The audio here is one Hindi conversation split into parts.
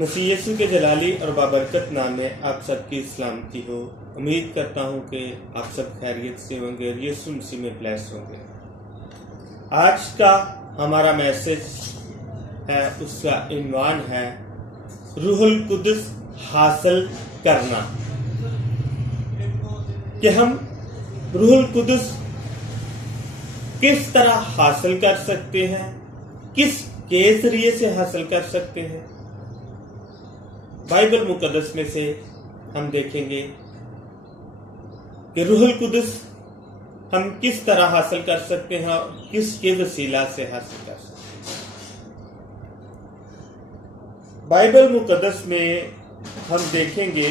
मसीह यीशु के जलाली और बाबरकत नाम में आप सबकी सलामती हो। उम्मीद करता हूं कि आप सब खैरियत से होंगे और यीशु मसीह में ब्लेस होंगे। आज का हमारा मैसेज है, उसका इन्वान है रूहुल कुदस हासिल करना। कि हम रूहुल कुदस किस तरह हासिल कर सकते हैं, किसके जरिए से हासिल कर सकते हैं। बाइबल मुकद्दस में से हम देखेंगे कि रूहुल कुदस हम किस तरह हासिल कर सकते हैं और किसके वसीला से हासिल कर सकते हैं। बाइबल मुकद्दस में हम देखेंगे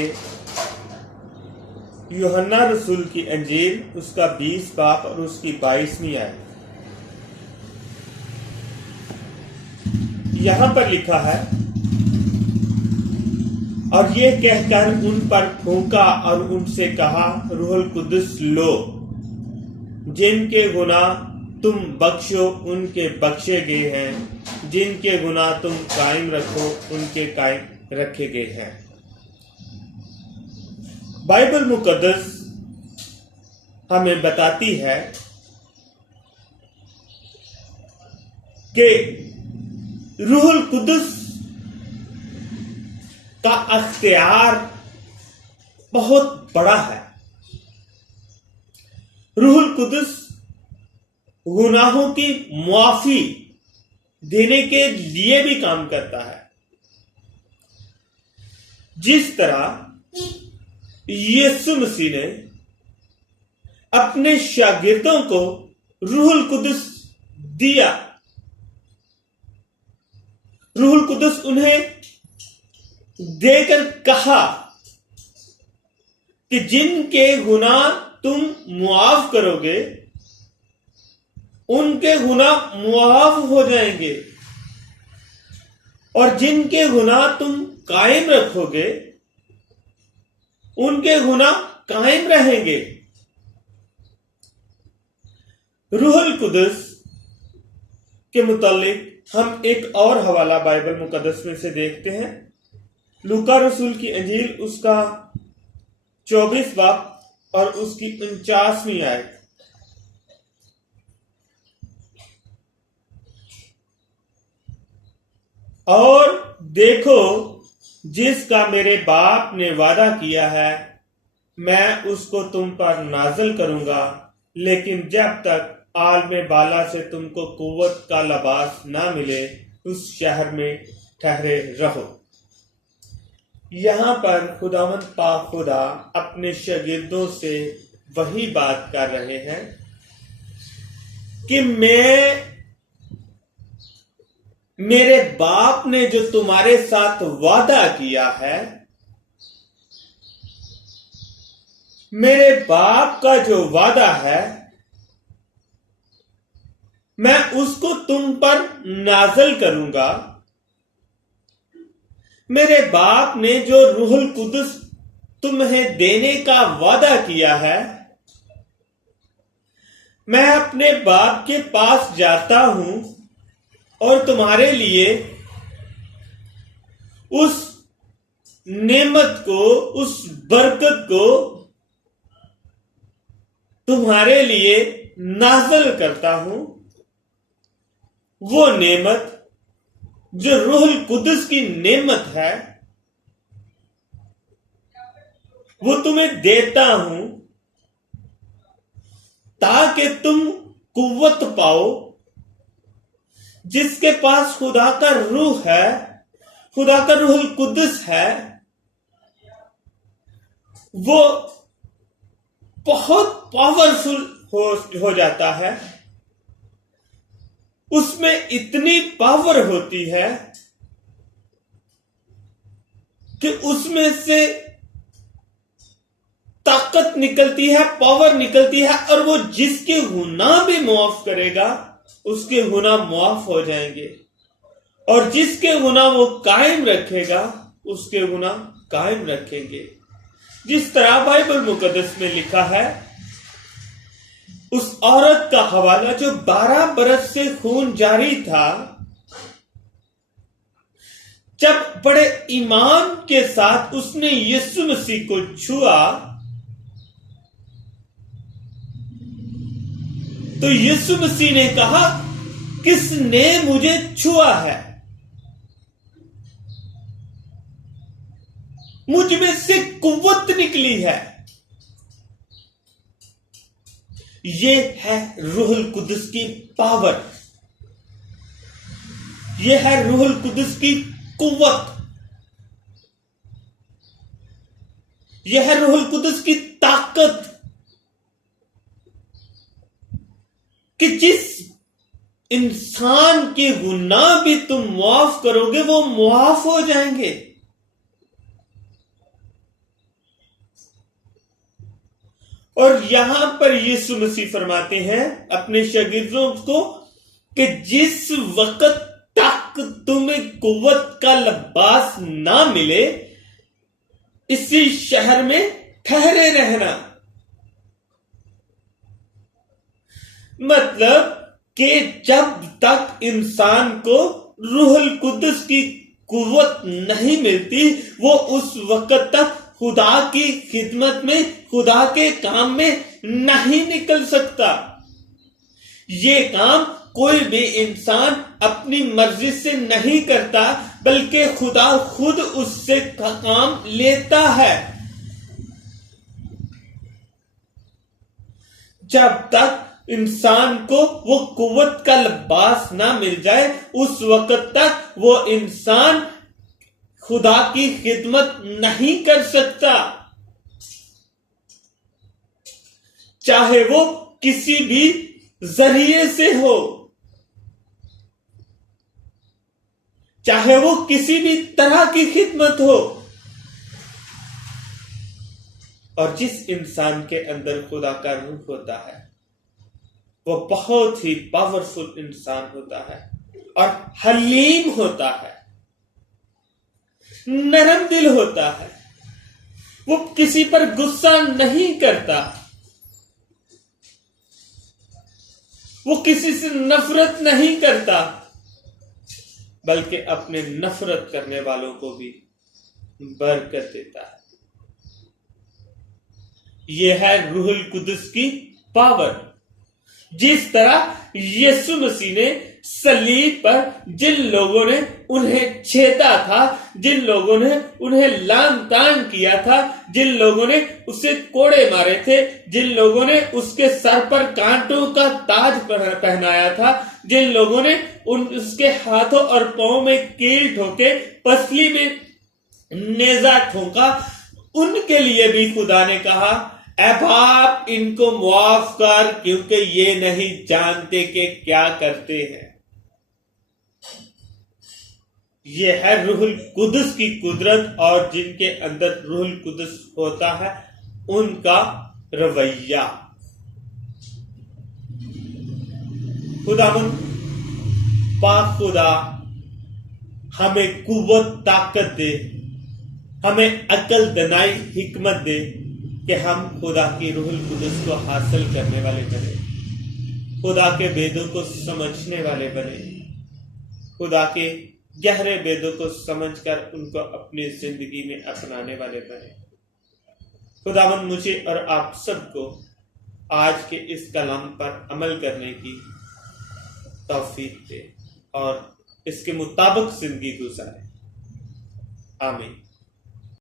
यूहन्ना रसूल की अंजील, उसका 20 बाब और उसकी 22वीं आयत। यहां पर लिखा है, और ये कहकर उन पर फूंका और उनसे कहा, रूहुल कुदस लो, जिनके गुनाह तुम बख्शो उनके बख्शे गए हैं, जिनके गुनाह तुम कायम रखो उनके कायम रखे गए हैं। बाइबल मुकद्दस हमें बताती है कि रूहुल कुदस का अख्तियार बहुत बड़ा है। रूहुल कुदस गुनाहों की मुआफी देने के लिए भी काम करता है। जिस तरह यीशु मसीह ने अपने शागिर्दों को रूहुल कुदस दिया, रूहुल कुदस उन्हें देकर कहा कि जिनके गुनाह तुम मुआफ करोगे उनके गुनाह मुआफ हो जाएंगे, और जिनके गुनाह तुम कायम रखोगे उनके गुनाह कायम रहेंगे। रूहुल कुदस के मुतालिक हम एक और हवाला बाइबल मुकद्दस में से देखते हैं। लूका रसूल की अंजील, उसका 24 बाब और उसकी 49वीं आयत। और देखो, जिसका मेरे बाप ने वादा किया है, मैं उसको तुम पर नाजिल करूंगा, लेकिन जब तक आलम बाला से तुमको कुव्वत का लिबास ना मिले उस शहर में ठहरे रहो। यहां पर खुदावंद पाक खुदा अपने शागिर्दों से वही बात कर रहे हैं कि मेरे बाप ने जो तुम्हारे साथ वादा किया है, मेरे बाप का जो वादा है, मैं उसको तुम पर नाज़िल करूंगा। मेरे बाप ने जो रूहुल कुदस तुम्हें देने का वादा किया है, मैं अपने बाप के पास जाता हूं और तुम्हारे लिए उस नेमत को, उस बरकत को तुम्हारे लिए नाज़िल करता हूं। वो नेमत जो रूहुल कुदस की नेमत है, वो तुम्हें देता हूं ताकि तुम कुव्वत पाओ। जिसके पास खुदा का रूह है, खुदा का रूहुल कुदस है, वो बहुत पावरफुल हो जाता है। उसमें इतनी पावर होती है कि उसमें से ताकत निकलती है, पावर निकलती है, और वो जिसके गुनाह भी मुआफ करेगा उसके गुनाह मुआफ हो जाएंगे, और जिसके गुनाह वो कायम रखेगा उसके गुनाह कायम रखेंगे। जिस तरह बाइबल मुकद्दस में लिखा है, उस औरत का हवाला जो 12 बरस से खून जारी था, जब बड़े ईमान के साथ उसने यीशु मसीह को छुआ, तो यीशु मसीह ने कहा, किसने मुझे छुआ है? मुझ में से कुव्वत निकली है। ये है रूहुल कुदस की पावर, ये है रूहुल कुदस की कुव्वत, यह है रूहुल कुदस की ताकत कि जिस इंसान के गुनाह भी तुम माफ करोगे वो माफ हो जाएंगे। और यहां पर यीशु मसीह फरमाते हैं अपने शागिर्दों को कि जिस वक्त तक तुम्हें कुव्वत का लिबास ना मिले, इसी शहर में ठहरे रहना। मतलब कि जब तक इंसान को रूहुल कुदस की कुव्वत नहीं मिलती, वो उस वक्त तक खुदा की खिदमत में, खुदा के काम में नहीं निकल सकता। ये काम कोई भी इंसान अपनी मर्जी से नहीं करता, बल्कि खुदा खुद उससे काम लेता है। जब तक इंसान को वो कुव्वत का लिबास ना मिल जाए, उस वक्त तक वो इंसान खुदा की खिदमत नहीं कर सकता, चाहे वो किसी भी जरिए से हो, चाहे वो किसी भी तरह की खिदमत हो। और जिस इंसान के अंदर खुदा का रूह होता है, वो बहुत ही पावरफुल इंसान होता है और हलीम होता है, नरम दिल होता है। वो किसी पर गुस्सा नहीं करता, वो किसी से नफरत नहीं करता, बल्कि अपने नफरत करने वालों को भी बरकत देता है। यह है रूहुल कुदस की पावर। जिस तरह यीशु मसीह ने सलीब पर जिन लोगों ने उन्हें छेदा था, जिन लोगों ने उन्हें लान तान किया था, जिन लोगों ने उसे कोड़े मारे थे, जिन लोगों ने उसके सर पर कांटों का ताज पहनाया था, जिन लोगों ने उसके हाथों और पांवों में कील ठोके, पसली में नेजा ठोका, उनके लिए भी खुदा ने कहा, ऐ बाप इनको माफ कर, क्योंकि ये नहीं जानते कि क्या करते हैं। ये है रूहुल कुदस की कुदरत, और जिनके अंदर रूहुल कुदस होता है उनका रवैया। खुदावंद पाक खुदा हमें कुव्वत ताकत दे, हमें अकल दनाई हिकमत दे कि हम खुदा की रूहुल कुदस को हासिल करने वाले बने, खुदा के वेदों को समझने वाले बने, खुदा के गहरे वेदों को समझकर उनको अपनी जिंदगी में अपनाने वाले बने। खुदावंद मुझे और आप सबको आज के इस कलाम पर अमल करने की तौफीक दे और इसके मुताबिक जिंदगी गुजारे। आमीन।